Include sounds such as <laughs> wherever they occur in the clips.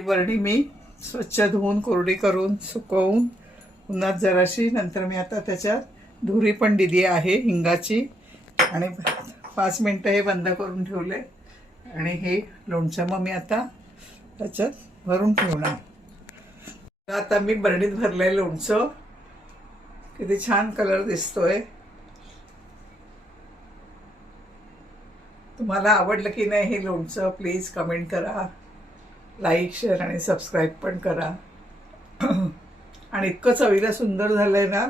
बरणी मी स्वच्छ धुवून कोरडी करून सुकवून उन्हात जराशी नंतर मी आता त्याच्यात धुरी पण दिली आहे हिंगाची. आणि पाच मिनटं हे बंद करून ठेवले. आणि हे लोणचं मग मी आता त्याच्यात भरून ठेवणार. आता मी बरणीत भरलंय लोणचं. किती छान कलर दिसतोय. तुम्हाला आवडलं की नाही हे लोणचं प्लीज कमेंट करा. लाईक शेअर आणि सबस्क्राईब पण करा. आणि इतकं चवीला सुंदर झालंय ना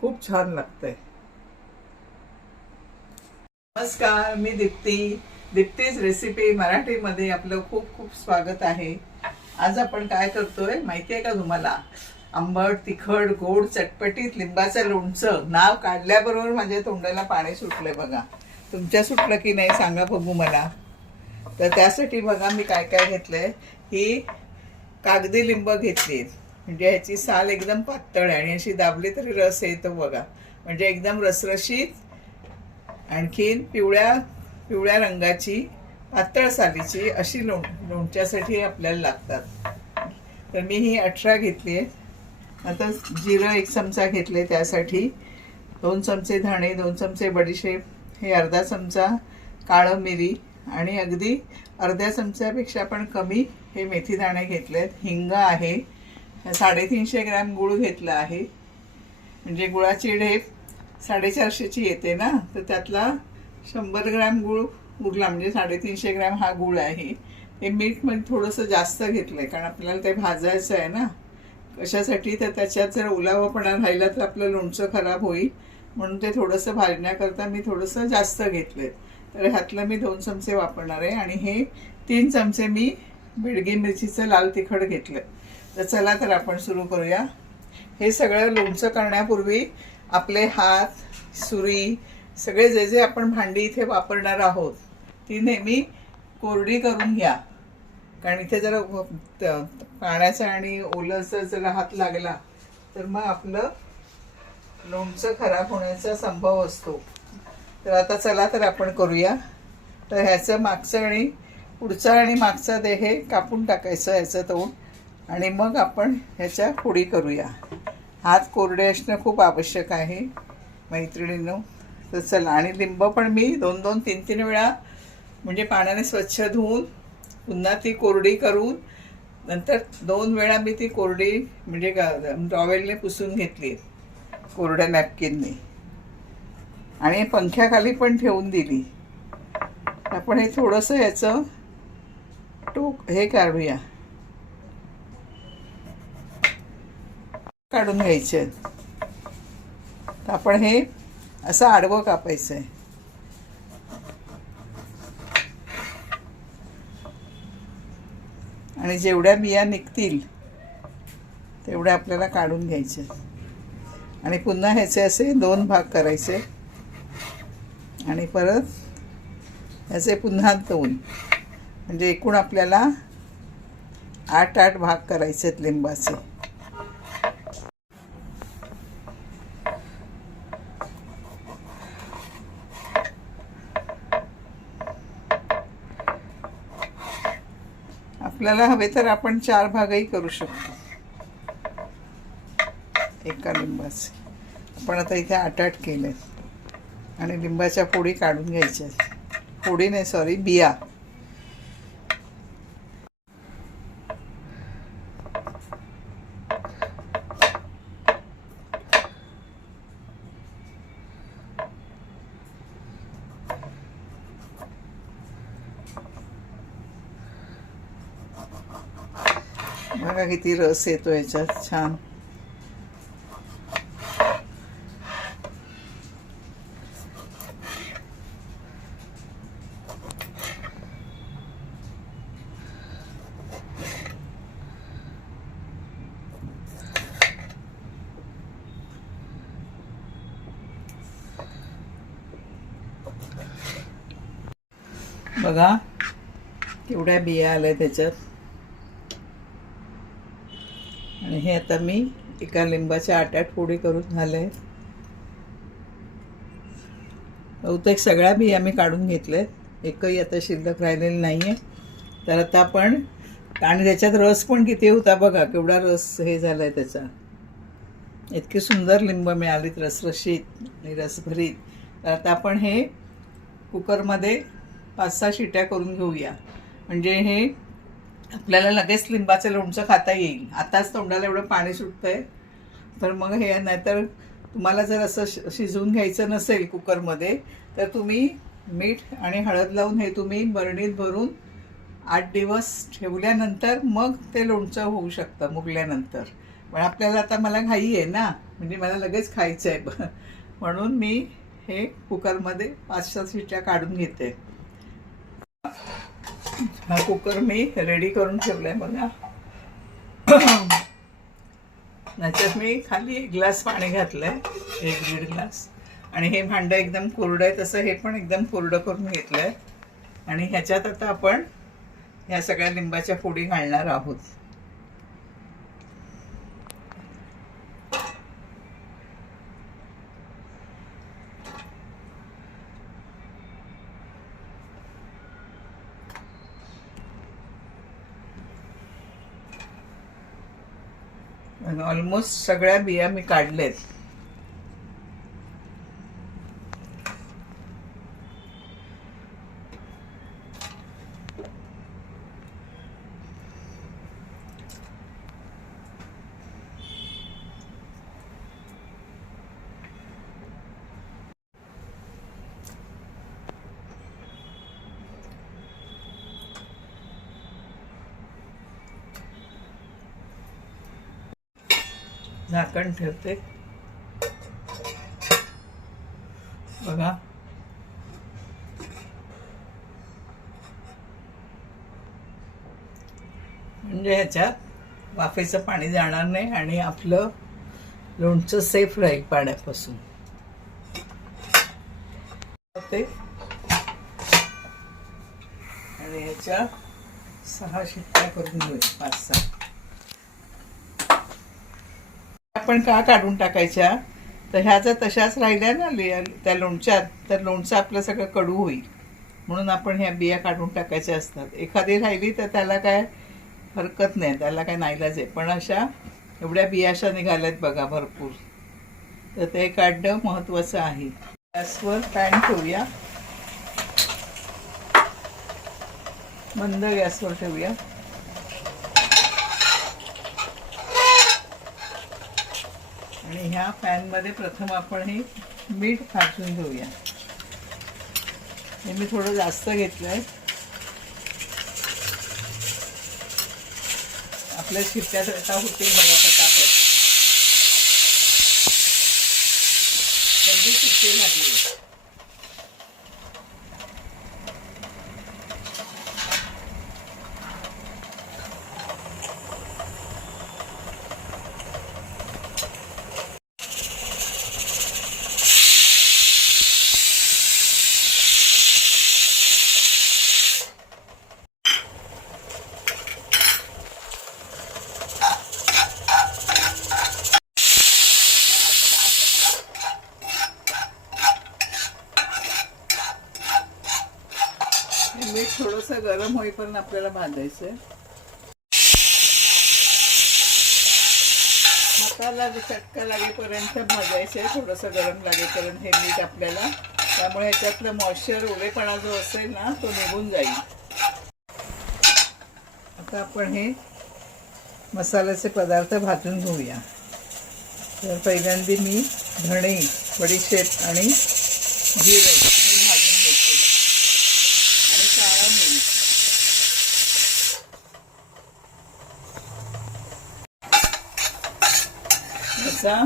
खूप छान लागतंय. नमस्कार मी दीप्ती. दीप्तीज रेसिपी मराठीमध्ये आपलं खूप खूप स्वागत आहे. आज आपण काय करतोय माहिती आहे का तुम्हाला? आंबट तिखट गोड चटपटीत लिंबाचं लोणचं. नाव काढल्याबरोबर माझ्या तोंडाला पाणी सुटलंय बघा. तुमच्या सुटलं की नाही सांगा बघू मला. तर त्यासाठी बघा मी काय काय घेतलंय? ही कागदी लिंब घेतली. म्हणजे ह्याची साल एकदम पातळ आहे आणि अशी दाबली तरी रस येतो बघा. म्हणजे एकदम रसरशीत आणखीन पिवळ्या पिवळ्या रंगाची पातळ सालीची अशी लोण लोणच्यासाठी आपल्याला लागतात. तर मी ही अठरा घेतली आहे आता जिरं एक चमचा घेतले त्यासाठी. दोन चमचे धाणे दोन चमचे बडीशेप हे अर्धा चमचा काळं मिरी आणि अगदी अर्ध्या चमच्यापेक्षा पण कमी हे मेथी दाणे आहेत हिंग आहे. साडेतीनशे ग्रॅम गूळ घेतला आहे. म्हणजे गुळाची ढेप साडेचारशेची येते ना? तर त्यातला शंभर ग्रॅम गूळ उरला. म्हणजे साडेतीनशे ग्रॅम हा गूळ आहे. हे मीठ म्हणजे थोडंसं जास्त घेतलं आहे कारण आपल्याला ते भाजायचं आहे ना? कशासाठी? तर त्याच्यात जर ओलावापणा राहिला तर आपलं लोणचं खराब होईल. म्हणून ते थोडंसं भाजण्याकरता मी थोडंसं जास्त घेतलं तर ह्यातलं मी दोन चमचे वापरणार आहे आणि हे तीन चमचे मी बेडगी मिरचीचं लाल तिखट घेतलं. तर चला तर आपण सुरू करूया. हे सगळं लोणचं करण्यापूर्वी आपले हात सुरी सगळे जे जे आपण भांडी इथे वापरणार आहोत ती नेहमी कोरडी करून घ्या. कारण इथे जर त- पाण्याचा आणि ओलंचा जर हात लागला तर मग आपलं लोणचं खराब होण्याचा संभव असतो. तर आता चला तर आपण करूया. तर ह्याचं मागचं आणि पुढचा आणि मागचा देह हे कापून टाकायचं ह्याचं तोंड. आणि मग आपण ह्याच्या फोडी करूया. हात कोरडे असणं खूप आवश्यक आहे मैत्रिणींनो. तर चला आणि लिंब पण मी दोन दोन तीन तीन वेळा म्हणजे पाण्याने स्वच्छ धुवून पुन्हा ती कोरडी करून नंतर दोन वेळा मी ती कोरडी म्हणजे टॉवेलने पुसून घेतली. कोरड्या नॅपकिनने. आणि पंख्याखाली पण ठेवून दिली. आपण हे थोडंसं याचं टोक हे काढूया. काढून घ्यायचे. तर आपण हे असं आडवं कापायचं आहे आणि जेवढ्या बिया निघतील तेवढ्या आपल्याला काढून घ्यायचे. आणि पुन्हा ह्याचे असे दोन भाग करायचे. आणि परत असे पुन्हा दोन. म्हणजे एकूण आपल्याला आठ आठ भाग करायचे आहेत लिंबाचे. आपल्याला हवे तर आपण चार भागही करू शकतो. एका लिंबाचे. आपण आता इथे आठ आठ केले आणि लिंबाच्या फोडी काढून घ्यायच्या. फोडी नाही सॉरी बिया. बघा किती रस येतो याच्यात छान. बघा. केवढ्या बिया आल्या त्याच्यात. आणि हे आता मी एका लिंबाच्या आठ आठ फोडी करून झाले बहुतेक सगळ्या बिया मी काढून घेतल्यात. एकही आता शिल्लक राहिलेली नाही आहे तर आता आपण आणि त्याच्यात रस पण किती होता बघा केवढा रस हे झालाय त्याचा. इतकी सुंदर लिंब मिळालीत रसरशीत आणि रसभरीत. तर आता आपण हे कुकरमध्ये पाच सहा शिट्या करून घेऊया. म्हणजे हे आपल्याला लगेच लिंबाचं लोणचं खाता येईल. आताच तोंडाला एवढं पाणी सुटतं आहे तर मग हे नाहीतर तुम्हाला जर असं शि- शिजवून घ्यायचं नसेल कुकरमध्ये तर तुम्ही मीठ आणि हळद लावून हे तुम्ही बरणीत भरून आठ दिवस ठेवल्यानंतर मग ते लोणचं होऊ शकतं मुकल्यानंतर पण आपल्याला आता मला घाई आहे ना म्हणजे मला लगेच खायचं आहे <laughs> म्हणून मी हे कुकरमध्ये पाच सहा शिट्या काढून घेते. हा कुकर मी रेडी करून ठेवलाय बघा. त्याच्यात मी खाली एक ग्लास पाणी घातलंय एक दीड ग्लास आणि हे भांडं एकदम कोरडं आहे तसं हे पण एकदम कोरडं करून घेतलंय. आणि ह्याच्यात आता आपण ह्या सगळ्या लिंबाच्या फोडी घालणार आहोत. ऑलमोस्ट सगळ्या बिया मी काढलेत. झाकण ठेवते. बघा. म्हणजे ह्याच्यात वाफेचं पाणी जाणार नाही आणि आपलं लोणचं सेफ राहील पाण्यापासून. ते. आणि ह्याच्या सहा शिट्ट्या करून घेऊ पाच सहा. आपण का काढून टाकायच्या? तर ह्या जर तशाच राहिल्या ना त्या लोणच्यात तर लोणचं आपलं सगळं कडू होईल. म्हणून आपण ह्या बिया काढून टाकायच्या असतात. एखादी राहिली तर त्याला काय हरकत नाही त्याला काय नाईलाज आहे. पण अशा एवढ्या बिया अशा निघाल्यात बघा भरपूर. तर ते काढणं महत्त्वाचं आहे. गॅसवर पॅन ठेवूया. मंद गॅसवर ठेवूया. आणि ह्या पॅनमध्ये प्रथम आपण हे मीठ फाटून घेऊया. हे मी थोडं जास्त घेतलं आहे आपल्या शिट्ट्या आता होतील बघा पटापट. सगळी शिट्टी लागली हे मीठ थोडंसं गरम होईपर्यंत आपल्याला भाजायचं आहे हाताला चटका लागेपर्यंत भाजायचं थोडंसं गरम लागेपर्यंत हे मीठ आपल्याला त्यामुळे ह्याच्यातलं मॉइश्चर ओलेपणा जो असेल ना तो निघून जाईल. आता आपण हे मसाल्याचे पदार्थ भाजून घेऊया. तर पहिल्यांदा मी धणे बडीशेप आणि जिरे हे भाजून घेते आणि काळा मीठ याचा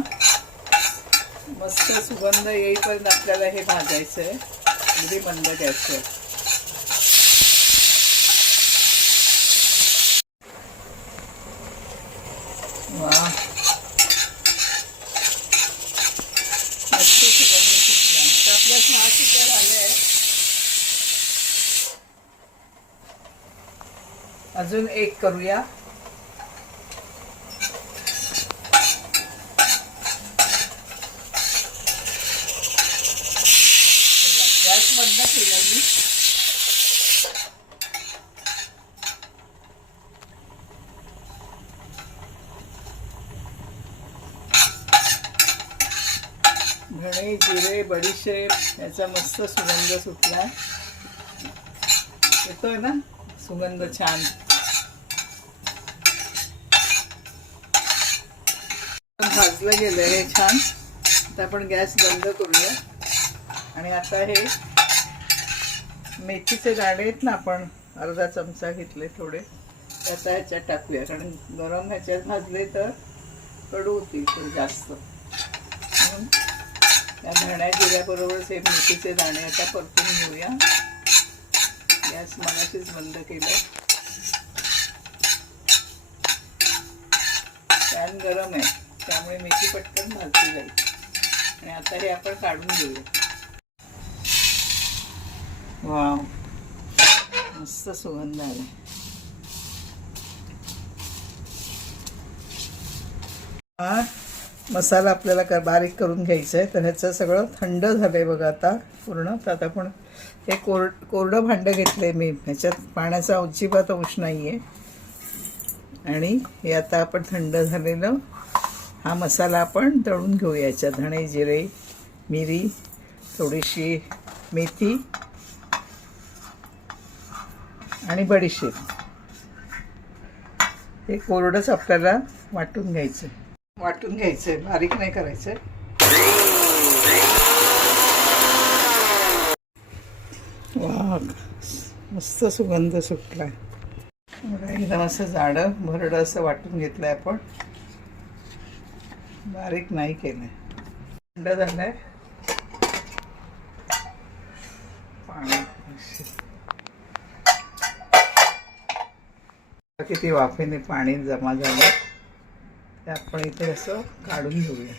मस्त सुगंध येईपर्यंत आपल्याला हे भाजायचं आहे. अगदी मंद गॅसवर वा. मस्त सुगंध सुटला. तर आपल्या सहा सुद्धा झाल्या. आहे अजून एक करूया गॅस बंद केला मी धणे अतिशय याचा मस्त सुगंध सुटला. येतोय ना? सुगंध छान. भाजलं गेलं हे छान. आता आपण गॅस बंद करूया. आणि आता हे मेथीचे दाणे आहेत ना आपण अर्धा चमचा घेतले थोडे. त्याचा ह्याच्यात टाकूया. कारण गरम ह्याच्यात भाजले तर कडू होतील जास्त. म्हणून त्या धण्या जिऱ्याबरोबरच हे मेथीचे दाणे आता परतून घेऊया. गॅस मगाशीच बंद केलं. पॅन गरम आहे त्यामुळे मेथी पटकन भाजली जाईल. आणि आता हे आपण काढून घेऊया. वा मस्त सुगंध आला भात मसाला आपल्याला कर बारीक करून घ्यायचा आहे तर ह्याचं सगळं थंड झालं आहे बघा आता पूर्ण. तर आता पण हे कोर कोरडं भांडं घेतलं आहे मी. ह्याच्यात पाण्याचा अजिबात अंश नाही आहे आणि हे आता आपण थंड झालेलं हा मसाला आपण दळून घेऊया याच्यात. धणे जिरे मिरी थोडीशी मेथी आणि बडीशेप. हे कोरडंच आपल्याला वाटून घ्यायचं वाटून घ्यायचं आहे बारीक नाही करायचं वा मस्त सुगंध सुटला एकदम असं जाडं भरडं असं वाटून घेतलं आहे आपण. बारीक नाही केलं थंड झालं आहे पाणी किती वाफेने पाणी जमा झालं ते आपण इथे असं काढून घेऊया.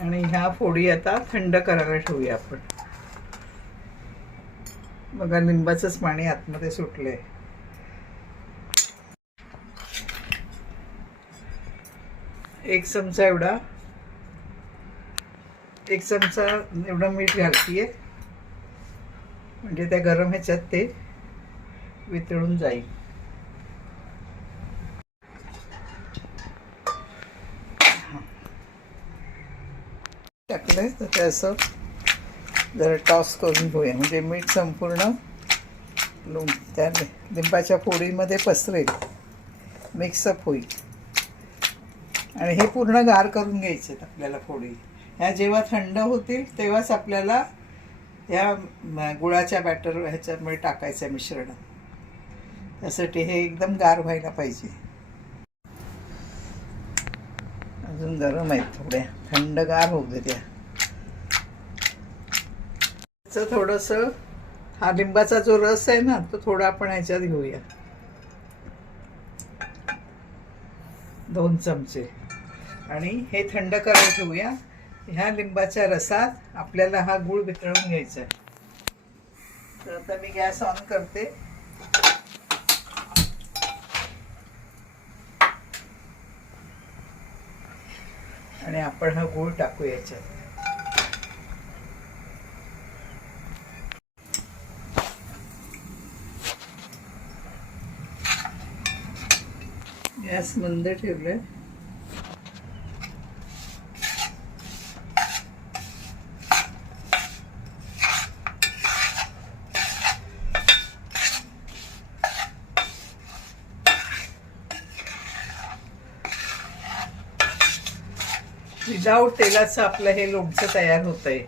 आणि ह्या फोडी आता थंड करायला ठेवूया आपण. बघा लिंबाचंच पाणी आतमध्ये सुटलंय. एक चमचा एवढा एक चमचा एवढं मीठ घालतीये. म्हणजे त्या गरम ह्याच्यात ते वितळून जाईल. टाकलंय तर ते असं जरा टॉस करून घेऊया. म्हणजे मीठ संपूर्ण लोण त्या लिंबाच्या फोडीमध्ये पसरेल. मिक्सअप होईल. आणि हे पूर्ण गार करून घ्यायचे आपल्याला फोडी. ह्या जेव्हा थंड होतील तेव्हाच आपल्याला ह्या गुळाच्या बॅटर ह्याच्यामुळे टाकायचं आहे मिश्रण. त्यासाठी हे एकदम गार व्हायला पाहिजे. अजून गरम आहेत थोड्या. थंडगार होऊ दे त्या. त्याचं थोडंसं हा लिंबाचा जो रस आहे ना तो थोडा आपण ह्याच्यात घेऊया. दोन चमचे. आणि हे थंड करायला ठेवूया. ह्या लिंबाच्या रसात आपल्याला हा गुळ वितळून घ्यायचा आहे. तर आता मी गॅस ऑन करते. आणि आपण हा गुळ टाकू याच्यात गॅस मंद ठेवलाय. विदाऊट तेलाचं आपलं हे लोणचं तयार होत आहे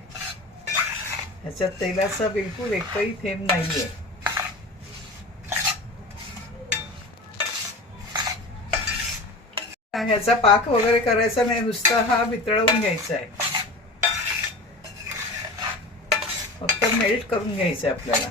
ह्याच्यात तेलाचा बिलकुल एकही थेंब नाही आहे ह्याचा पाक वगैरे करायचा नाही नुसता हा वितळवून घ्यायचा आहे. फक्त मेल्ट करून घ्यायचं आहे आपल्याला.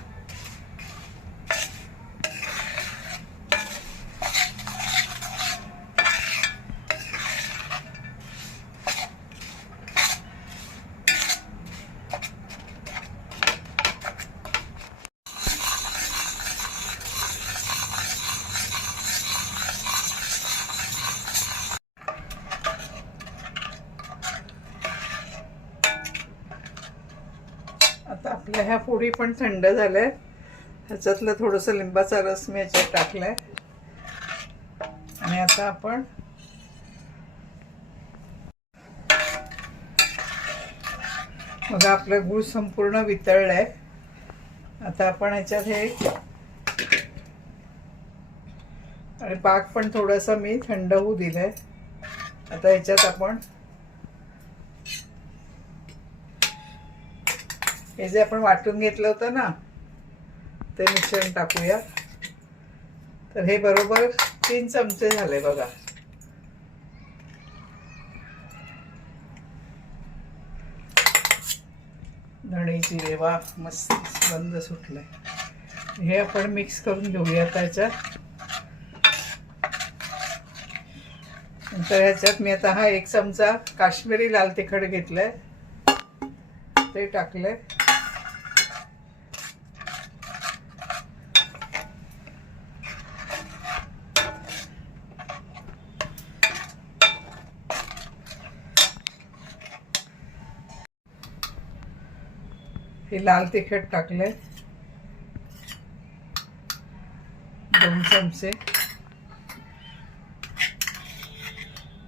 आता आपल्या ह्या पोळी पण थंड झाल्या. ह्याच्यातलं थोडंसं लिंबाचा रस मी याच्यात टाकलाय. आणि आता आपण मग आपलं गूळ संपूर्ण वितळलंय. आता आपण ह्याच्यात हे आणि पाक पण थोडासा मी थंड होऊ दिलाय. आता ह्याच्यात आपण हे जे आपण वाटून घेतलं होतं ना ते मिश्रण टाकूया. तर हे बरोबर तीन चमचे झाले बघा. धणेची रेवा मस्त बंद सुटलाय. हे आपण मिक्स करून घेऊया त्याच्यात. नंतर ह्याच्यात मी आता हा एक चमचा काश्मीरी लाल तिखट घेतलंय. ते टाकलंय. हे लाल तिखट टाकले दोन चमचे.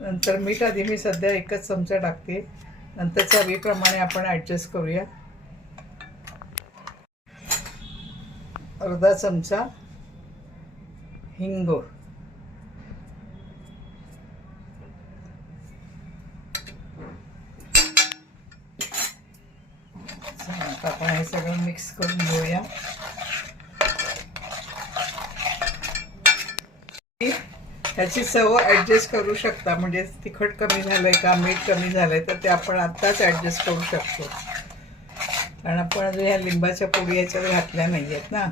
नंतर मीठ आधी मी सध्या एकच चमचा टाकते. नंतर चवीप्रमाणे आपण ॲडजस्ट करूया. अर्धा चमचा हिंग चला, आता आपण हे सगळं मिक्स करून घेऊया ह्याची सव ॲडजस्ट करू शकता. म्हणजे तिखट कमी झालंय का मीठ कमी झालंय तर ते आपण आत्ताच ॲडजस्ट करू शकतो. कारण आपण अजून ह्या लिंबाच्या पोळी याच्यात घातल्या नाही आहेत ना.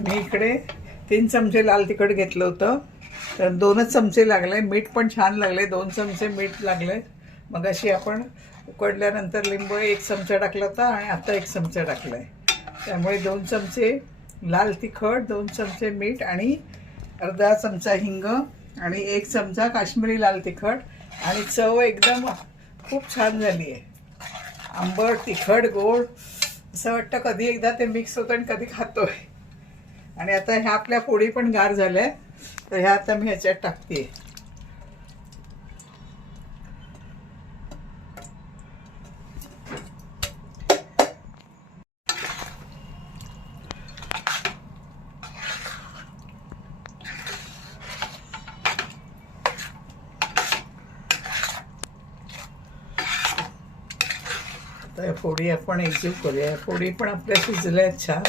मी इकडे तीन चमचे लाल तिखट घेतलं होतं. तर दोनच चमचे लागले. मीठ पण छान लागले. दोन चमचे मीठ लागले. मग अशी आपण उकडल्यानंतर लिंबू एक चमचा टाकला होता आणि आता एक चमचा टाकला आहे त्यामुळे दोन चमचे लाल तिखट दोन चमचे मीठ आणि अर्धा चमचा हिंग आणि एक चमचा काश्मीरी लाल तिखट. आणि चव एकदम खूप छान झाली आहे. आंबट तिखट गोड असं वाटतं कधी एकदा ते मिक्स होतं आणि कधी खातोय. आणि आता ह्या आपल्या पोळी पण गार झाल्या तर ह्या आता मी ह्याच्यात टाकते आता या फोडी आपण एकजीव करूया. पोळी फोडी पण आपल्या शिजल्या छान.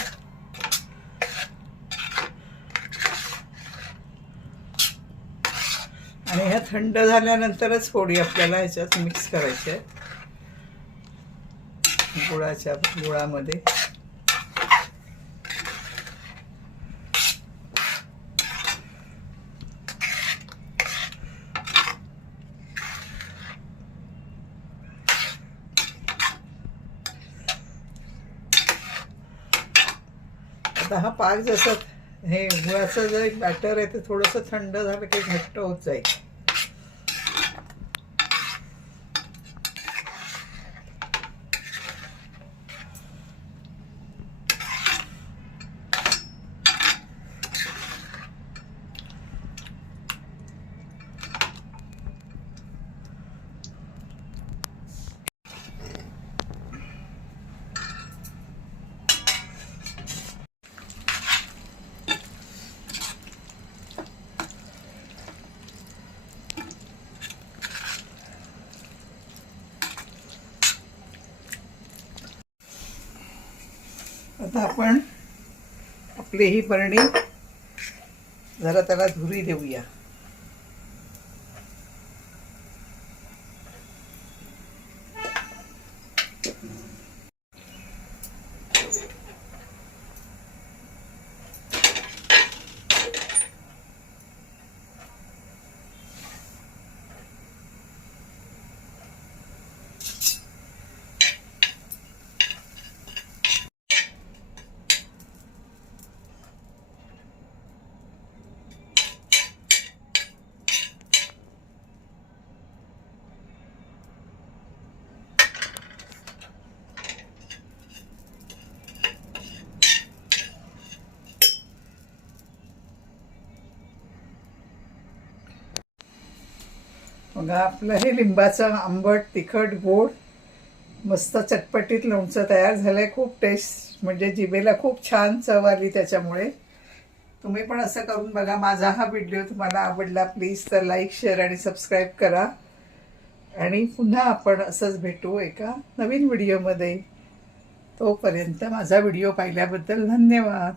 आणि ह्या थंड झाल्यानंतरच फोडी आपल्याला ह्याच्यात मिक्स करायची आहेत. गुळाच्या गुळामध्ये आता हा पाक जसं हे गुळाचं जे बॅटर आहे ते थोडंसं थंड झालं की घट्ट होत जाईल. आता आपण आपली ही बरणी जरा त्याला धुरी देऊया. बघा आपलं हे लिंबाचं आंबट तिखट गोड मस्त चटपटीत लोणचं तयार झालंय. खूप टेस्ट म्हणजे जिभेला खूप छान चव आली त्याच्यामुळे. तुम्ही पण असं करून बघा. माझा हा व्हिडिओ तुम्हाला आवडला प्लीज तर लाईक शेअर आणि सबस्क्राईब करा. आणि पुन्हा आपण असंच भेटू एका नवीन व्हिडिओमध्ये तोपर्यंत माझा व्हिडिओ पाहिल्याबद्दल धन्यवाद.